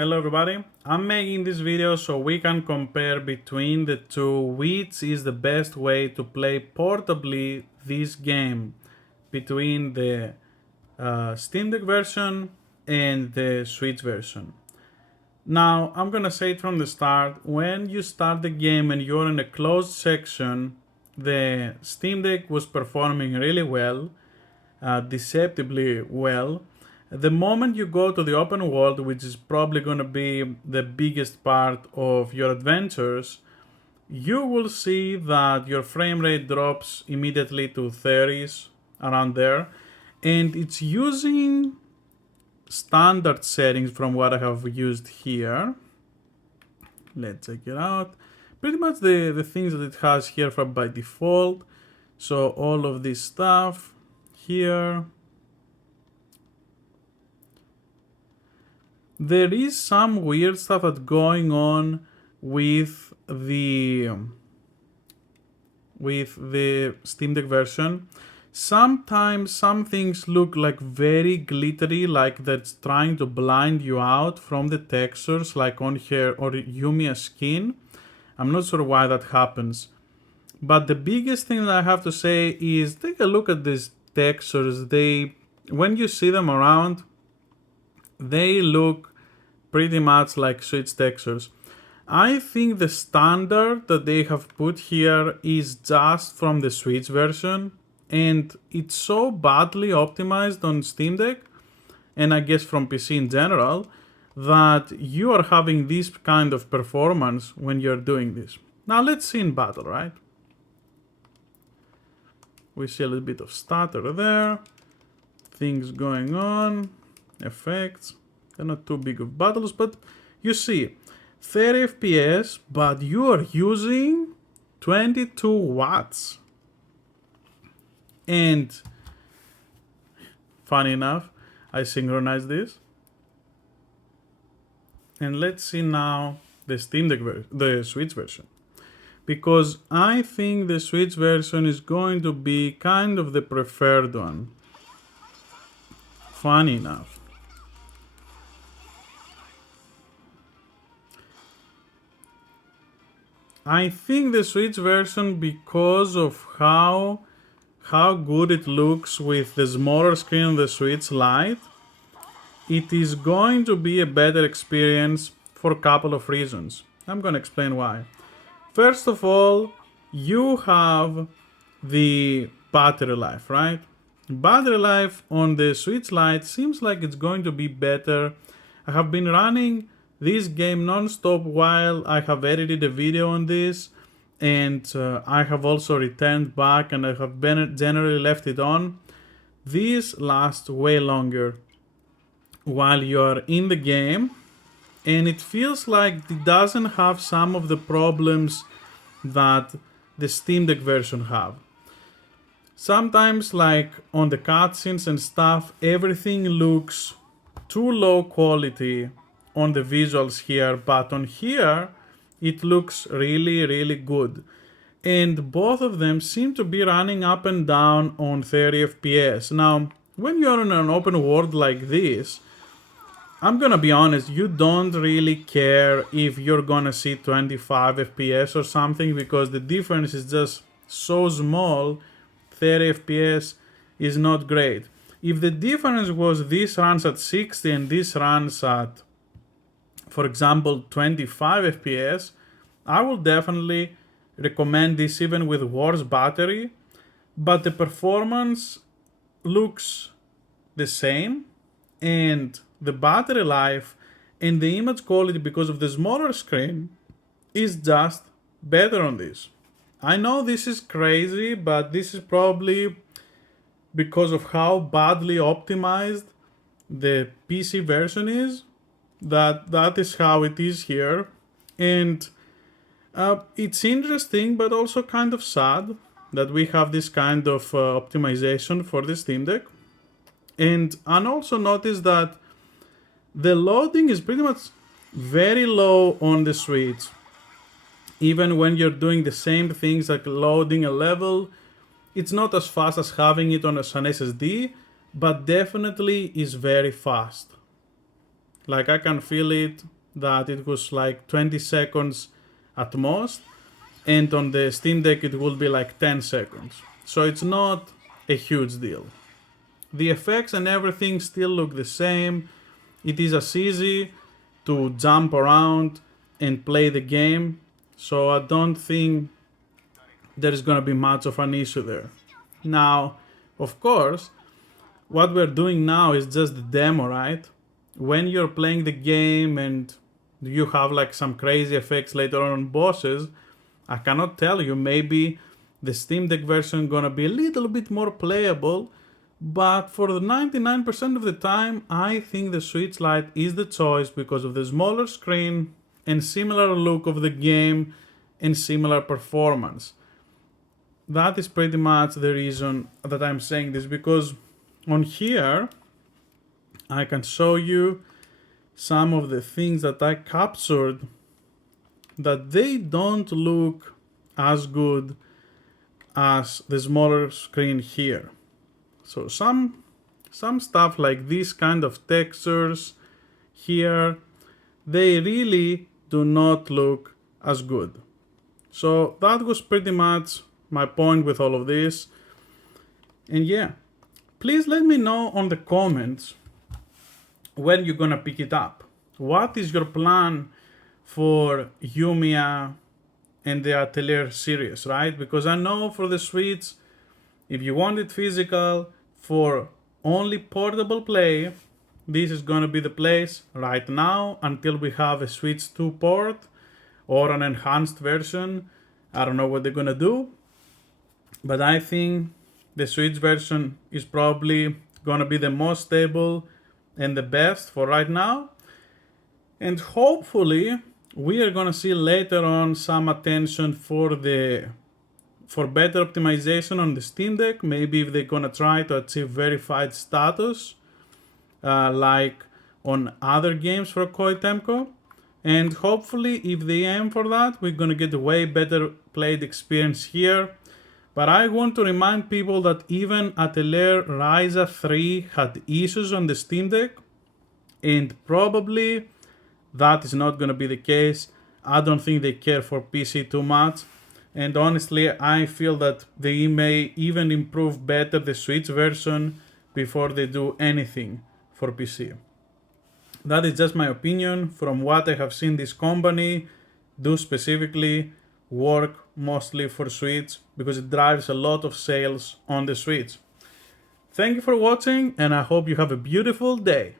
Hello everybody, I'm making this video so we can compare between the two which is the best way to play portably this game between the Steam Deck version and the Switch version. Now I'm gonna say it from the start, when you start the game and you're in a closed section, the Steam Deck was performing really well, deceptively well. The moment you go to the open world, which is probably going to be the biggest part of your adventures, you will see that your frame rate drops immediately to 30s, around there, and it's using standard settings from what I have used here. Let's check it out. Pretty much the things that it has here from by default. So all of this stuff here. There is some weird stuff that's going on with the Steam Deck version. Sometimes some things look like very glittery, like that's trying to blind you out from the textures, like on her or Yumia skin. I'm not sure why that happens. But the biggest thing that I have to say is take a look at these textures. When you see them around, they look pretty much like Switch textures. I think the standard that they have put here is just from the Switch version, and it's so badly optimized on Steam Deck, and I guess from PC in general, that you are having this kind of performance when you're doing this. Now let's see in battle, right? We see a little bit of stutter there, things going on, effects. They're not too big of battles, but you see 30 FPS, but you are using 22 watts. And funny enough, I synchronized this. And let's see now the Steam Deck the Switch version. Because I think the Switch version is going to be kind of the preferred one. Funny enough. I think the Switch version, because of how good it looks with the smaller screen on the Switch Lite, it is going to be a better experience for a couple of reasons. I'm going to explain why. First of all, you have the battery life, right? Battery life on the Switch Lite seems like it's going to be better. I have been running this game non-stop while I have edited a video on this, and I have also returned back and I have generally left it on. This lasts way longer while you're in the game, and it feels like it doesn't have some of the problems that the Steam Deck version have. Sometimes, like on the cutscenes and stuff, everything looks too low quality on the visuals here, but on here it looks really good, and both of them seem to be running up and down on 30 FPS. Now when you're in an open world like this, I'm gonna be honest, you don't really care if you're gonna see 25 FPS or something, because the difference is just so small. 30 FPS is not great. If the difference was this runs at 60 and this runs at, for example, 25 FPS, I will definitely recommend this even with worse battery, but the performance looks the same, and the battery life and the image quality, because of the smaller screen, is just better on this. I know this is crazy, but this is probably because of how badly optimized the PC version is. That is how it is here, and it's interesting but also kind of sad that we have this kind of optimization for the Steam Deck. And also notice that the loading is pretty much very low on the Switch. Even when you're doing the same things like loading a level, it's not as fast as having it on an SSD, but definitely is very fast. Like I can feel it that it was like 20 seconds at most, and on the Steam Deck it will be like 10 seconds. So it's not a huge deal. The effects and everything still look the same. It is as easy to jump around and play the game, so I don't think there's gonna be much of an issue there. Now, of course, what we're doing now is just the demo, right? When you're playing the game and you have like some crazy effects later on bosses, I cannot tell you, maybe the Steam Deck version gonna be a little bit more playable, but for the 99% of the time, I think the Switch Lite is the choice because of the smaller screen and similar look of the game and similar performance. That is pretty much the reason that I'm saying this, because on here I can show you some of the things that I captured that they don't look as good as the smaller screen here. So some stuff like this kind of textures here, they really do not look as good. So that was pretty much my point with all of this. And yeah, please let me know on the comments when you're gonna pick it up. What is your plan for Yumia and the Atelier series, right? Because I know for the Switch, if you want it physical for only portable play, this is gonna be the place right now until we have a Switch 2 port or an enhanced version. I don't know what they're gonna do, but I think the Switch version is probably gonna be the most stable and the best for right now. And hopefully we are gonna see later on some attention for better optimization on the Steam Deck. Maybe if they're gonna try to achieve verified status, like on other games for Koei Tecmo. And hopefully if they aim for that, we're gonna get a way better played experience here. But I want to remind people that even Atelier Ryza 3 had issues on the Steam Deck, and probably that is not gonna be the case. I don't think they care for PC too much. And honestly, I feel that they may even improve better the Switch version before they do anything for PC. That is just my opinion from what I have seen this company do specifically work mostly for Switch, because it drives a lot of sales on the Switch. Thank you for watching, and I hope you have a beautiful day.